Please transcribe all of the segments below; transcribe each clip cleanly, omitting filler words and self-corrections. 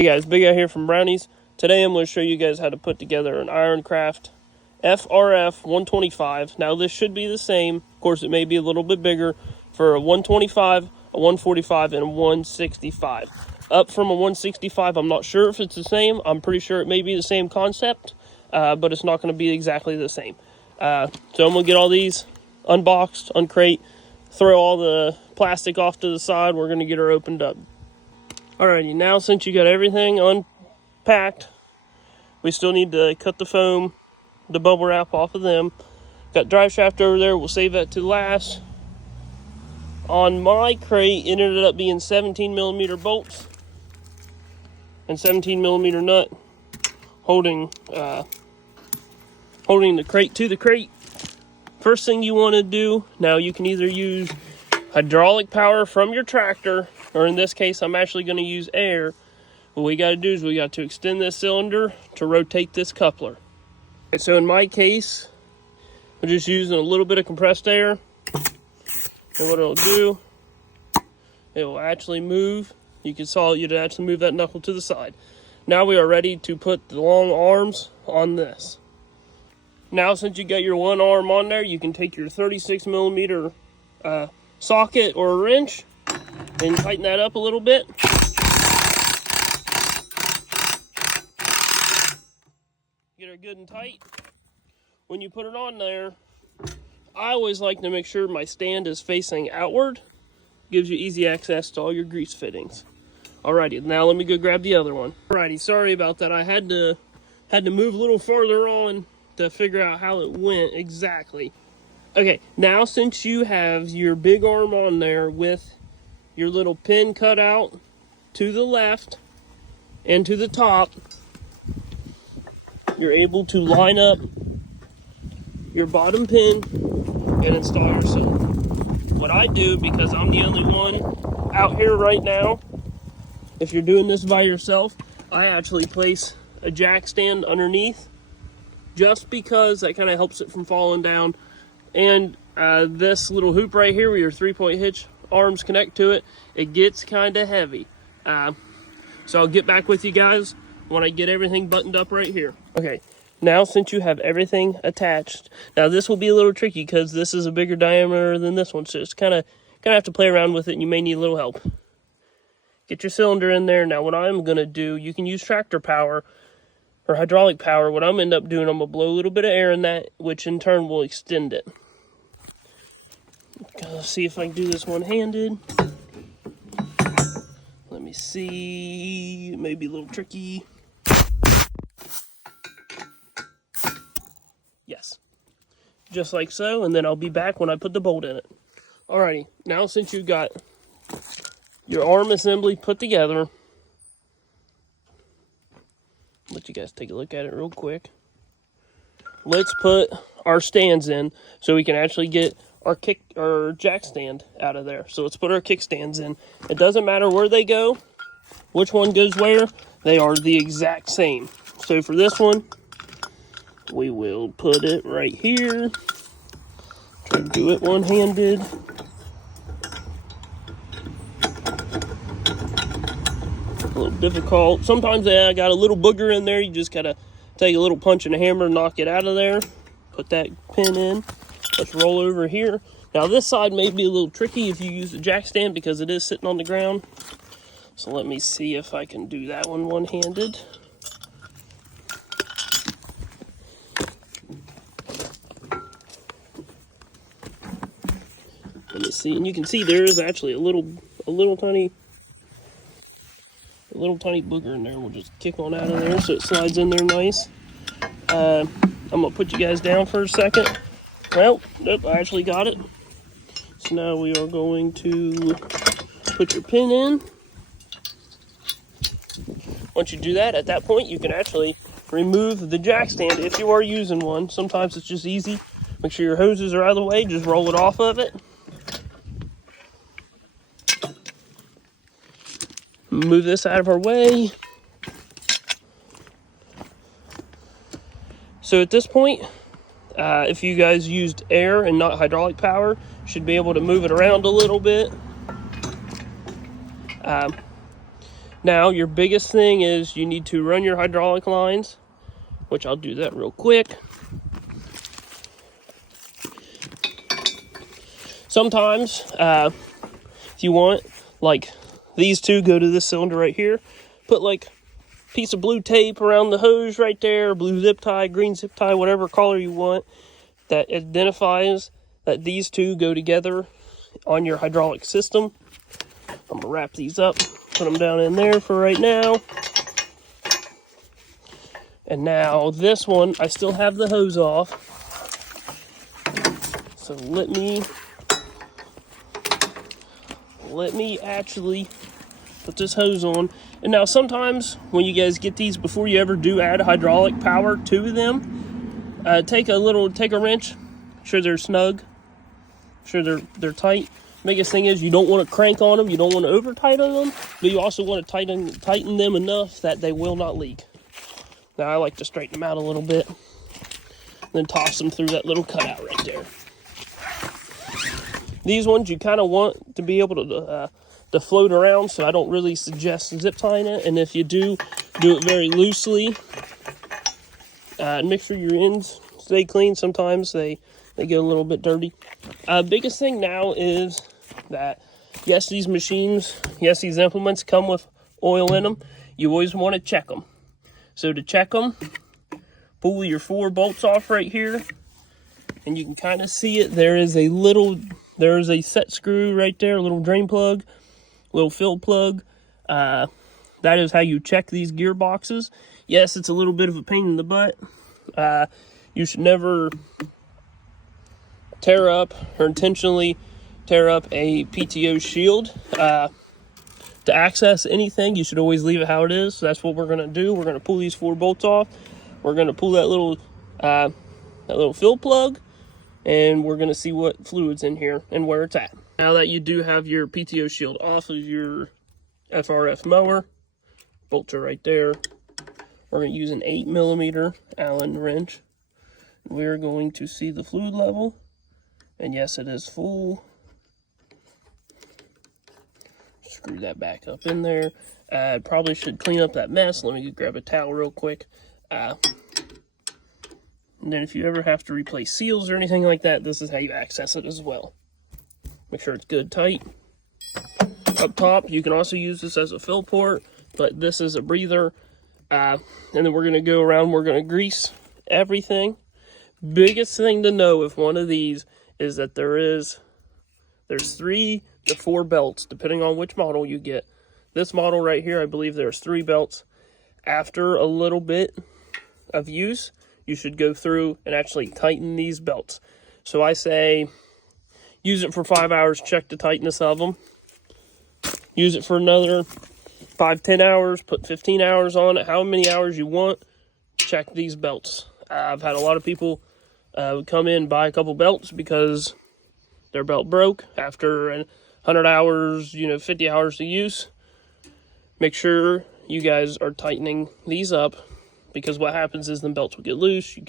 Hey guys, Big Guy here from Brownies. Today I'm going to show you guys how to put together an IronCraft FRF 125. Now this should be the same. Of course, it may be a little bit bigger for a 125, a 145, and a 165. Up from a 165, I'm not sure if it's the same. I'm pretty sure it may be the same concept, but it's not going to be exactly the same. So I'm going to get all these unboxed, uncrate, throw all the plastic off to the side. We're going to get her opened up. Alrighty, now since you got everything unpacked, we still need to cut the foam, the bubble wrap off of them. Got drive shaft over there, we'll save that to last. On my crate, it ended up being 17mm bolts and 17mm nut holding the crate to the crate. First thing you want to do, now you can either use hydraulic power from your tractor, or in this case, I'm actually going to use air. What we got to do is we got to extend this cylinder to rotate this coupler. Okay, so in my case, we're just using a little bit of compressed air. And what it'll do, it will actually move. You can saw you'd actually move that knuckle to the side. Now we are ready to put the long arms on this. Now since you got your one arm on there, you can take your 36mm socket or a wrench and tighten that up a little bit. Get her good and tight. When you put it on there, I always like to make sure my stand is facing outward. Gives you easy access to all your grease fittings. Alrighty, now let me go grab the other one. Alrighty, sorry about that. I had to move a little farther on to figure out how it went exactly. Okay, now since you have your big arm on there with your little pin cut out to the left and to the top, you're able to line up your bottom pin and install your cylinder. What I do, because I'm the only one out here right now, if you're doing this by yourself, I actually place a jack stand underneath, just because that kind of helps it from falling down. And this little hoop right here where your 3-point hitch arms connect to it, it gets kind of heavy. So I'll get back with you guys when I get everything buttoned up right here. Okay, now since you have everything attached, now this will be a little tricky because this is a bigger diameter than this one, so it's kind of have to play around with it, and you may need a little help. Get your cylinder in there. Now what I'm going to do, you can use tractor power or hydraulic power. What I'm end up doing, I'm going to blow a little bit of air in that, which in turn will extend it. Let's see if I can do this one-handed. Let me see. It may be a little tricky. Yes. Just like so, and then I'll be back when I put the bolt in it. Alrighty, now since you've got your arm assembly put together, let you guys take a look at it real quick. Let's put our stands in so we can actually get our jack stand out of there. So let's put our kickstands in. It doesn't matter where they go, which one goes where, they are the exact same. So for this one, we will put it right here. Try to do it one-handed. A little difficult. Sometimes I got a little booger in there. You just gotta take a little punch and a hammer and knock it out of there. Put that pin in. Let's roll over here. Now this side may be a little tricky if you use the jack stand because it is sitting on the ground. So let me see if I can do that one one-handed. Let me see, and you can see there is actually a little tiny booger in there. We'll just kick on out of there so it slides in there nice. I'm gonna put you guys down for a second. Well, nope, I actually got it. So now we are going to put your pin in. Once you do that, at that point, you can actually remove the jack stand if you are using one. Sometimes it's just easy. Make sure your hoses are out of the way. Just roll it off of it. Move this out of our way. So at this point, if you guys used air and not hydraulic power, you should be able to move it around a little bit. Now, your biggest thing is you need to run your hydraulic lines, which I'll do that real quick. Sometimes, if you want, like these two go to this cylinder right here, put like a piece of blue tape around the hose right there, blue zip tie, green zip tie, whatever color you want, that identifies that these two go together on your hydraulic system. I'm gonna wrap these up, put them down in there for right now. And now this one, I still have the hose off. So let me actually put this hose on. And now sometimes when you guys get these, before you ever do add hydraulic power to them, take a wrench, make sure they're snug, make sure they're tight. Biggest thing is you don't want to crank on them, you don't want to over tighten them, but you also want to tighten them enough that they will not leak. Now I like to straighten them out a little bit, then toss them through that little cutout right there. These ones you kind of want to be able to float around, so I don't really suggest zip tying it. And if you do it very loosely, and make sure your ends stay clean. Sometimes they get a little bit dirty. Biggest thing now is that yes, these implements come with oil in them. You always want to check them. So to check them, pull your 4 bolts off right here, and you can kind of see it. There is a set screw right there, a little drain plug, little fill plug. That is how you check these gearboxes. Yes, it's a little bit of a pain in the butt. You should never tear up or intentionally tear up a PTO shield. To access anything, you should always leave it how it is. So that's what we're going to do. We're going to pull these 4 bolts off. We're going to pull that little fill plug, and we're going to see what fluid's in here and where it's at. Now that you do have your PTO shield off of your FRF mower, bolts are right there. We're going to use an 8mm Allen wrench. We're going to see the fluid level, and yes, it is full. Screw that back up in there. Probably should clean up that mess. Let me grab a towel real quick. And then if you ever have to replace seals or anything like that, this is how you access it as well. Make sure it's good tight. Up top, you can also use this as a fill port, but this is a breather. And then we're going to go around, we're going to grease everything. Biggest thing to know with one of these is that there's 3 to 4 belts, depending on which model you get. This model right here, I believe there's 3 belts. After a little bit of use, you should go through and actually tighten these belts. So I say, use it for 5 hours, check the tightness of them. Use it for another 5-10 hours, put 15 hours on it, how many hours you want, check these belts. I've had a lot of people come in and buy a couple belts because their belt broke after 100 hours, 50 hours of use. Make sure you guys are tightening these up, because what happens is the belts will get loose, you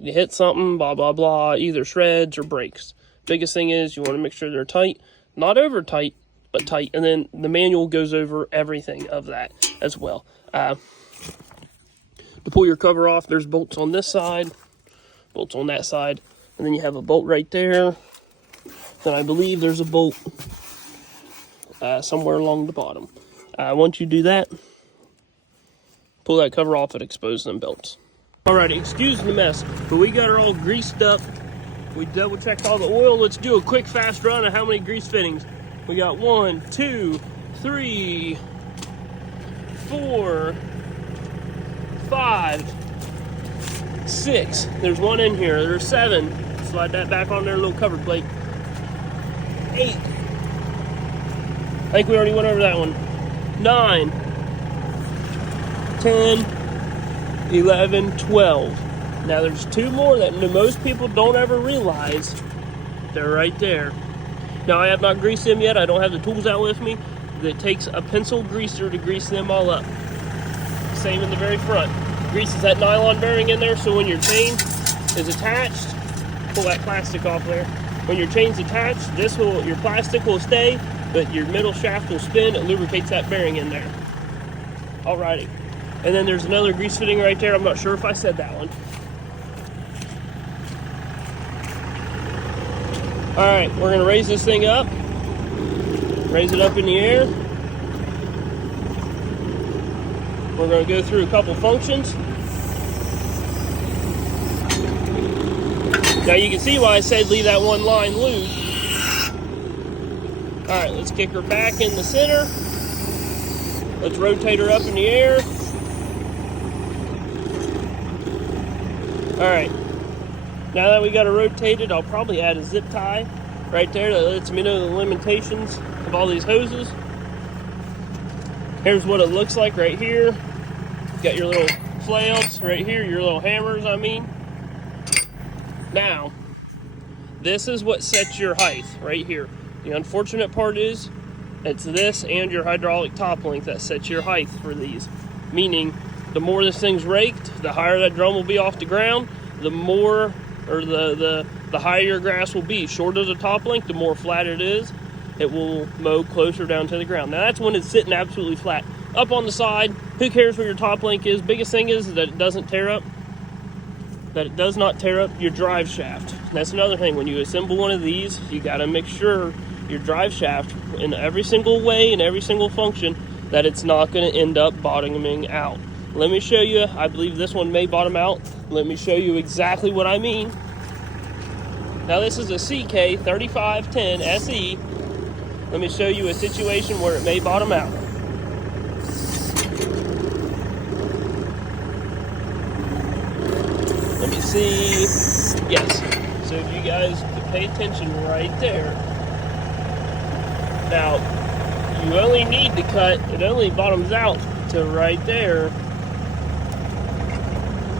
hit something, blah, blah, blah, either shreds or breaks. Biggest thing is you want to make sure they're tight, not over tight, but tight. And then the manual goes over everything of that as well. To pull your cover off, there's bolts on this side, bolts on that side, and then you have a bolt right there. Then I believe there's a bolt somewhere along the bottom. Once you do that, pull that cover off and expose them belts. Alright, excuse the mess, but we got her all greased up. We double checked all the oil. Let's do a quick fast run of how many grease fittings. We got 1, 2, 3, 4, 5, 6. There's 1 in here. There's 7. Slide that back on their little cover plate. 8. I think we already went over that one. 9, 10, 11, 12. Now there's 2 more that most people don't ever realize. They're right there. Now I have not greased them yet. I don't have the tools out with me. It takes a pencil greaser to grease them all up. Same in the very front. Greases that nylon bearing in there, so when your chain is attached, pull that plastic off there. When your chain's attached, your plastic will stay, but your middle shaft will spin. It lubricates that bearing in there. Alrighty. And then there's another grease fitting right there. I'm not sure if I said that one. Alright, we're going to raise this thing up. Raise it up in the air. We're going to go through a couple functions. Now you can see why I said leave that one line loose. Alright, let's kick her back in the center. Let's rotate her up in the air. Alright, now that we got her rotated, I'll probably add a zip tie right there that lets me know the limitations of all these hoses. Here's what it looks like right here. You got your little flails right here, your little hammers, I mean. Now, this is what sets your height right here. The unfortunate part is, it's this and your hydraulic top length that sets your height for these. Meaning, the more this thing's raked, the higher that drum will be off the ground, the more, or the higher your grass will be. Shorter the top length, the more flat it is. It will mow closer down to the ground. Now that's when it's sitting absolutely flat. Up on the side, who cares what your top length is? Biggest thing is that it doesn't tear up. That it does not tear up your drive shaft. That's another thing. When you assemble one of these, you got to make sure your drive shaft, in every single way, in every single function, that it's not going to end up bottoming out. Let me show you. I believe this one may bottom out. Let me show you exactly what I mean. Now this is a CK3510 SE. Let me show you a situation where it may bottom out. Let me see. Yes. So if you guys could pay attention right there. Now, you only need to cut, it only bottoms out to right there.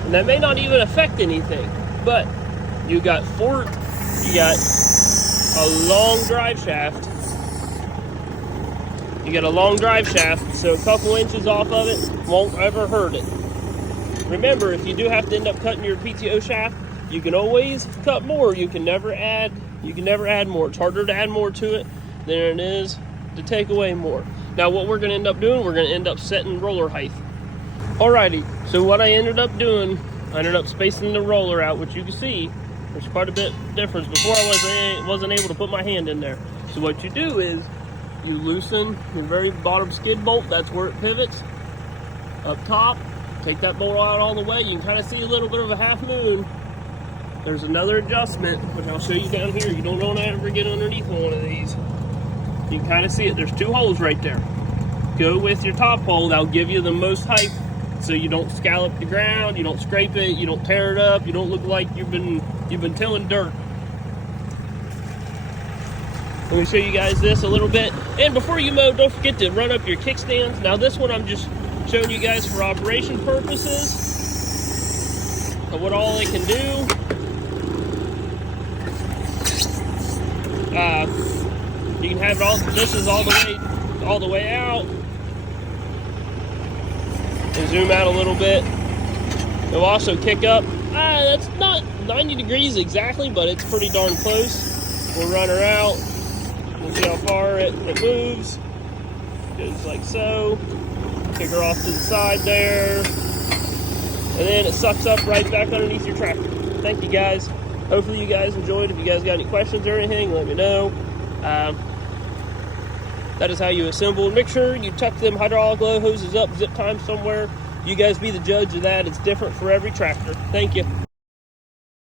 And that may not even affect anything, but you got a long drive shaft. You got a long drive shaft, so a couple inches off of it won't ever hurt it. Remember, if you do have to end up cutting your PTO shaft, you can always cut more. You can never add more. It's harder to add more to it than it is to take away more. Now what we're going to end up doing, we're going to end up setting roller height. Alrighty, so what I ended up doing, I ended up spacing the roller out, which you can see there's quite a bit difference. Before I wasn't able to put my hand in there. So what you do is you loosen your very bottom skid bolt. That's where it pivots up top. Take that bolt out all the way. You can kind of see a little bit of a half moon. There's another adjustment, which I'll show you down here. You don't want to ever get underneath one of these. You can kind of see it. There's two holes right there. Go with your top hole. That'll give you the most height, so you don't scallop the ground, you don't scrape it, you don't tear it up, you don't look like you've been tilling dirt. Let me show you guys this a little bit. And before you mow, don't forget to run up your kickstands. Now this one I'm just showing you guys for operation purposes of what all it can do. You can have it all. This is all the way out. And zoom out a little bit. It'll also kick up. That's not 90 degrees exactly, but it's pretty darn close. We'll run her out. We'll see how far it moves. Goes like so. Kick her off to the side there. And then it sucks up right back underneath your tractor. Thank you guys. Hopefully you guys enjoyed. If you guys got any questions or anything, let me know. That is how you assemble. Make sure you tuck them hydraulic glow hoses up, zip time somewhere. You guys be the judge of that. It's different for every tractor. Thank you.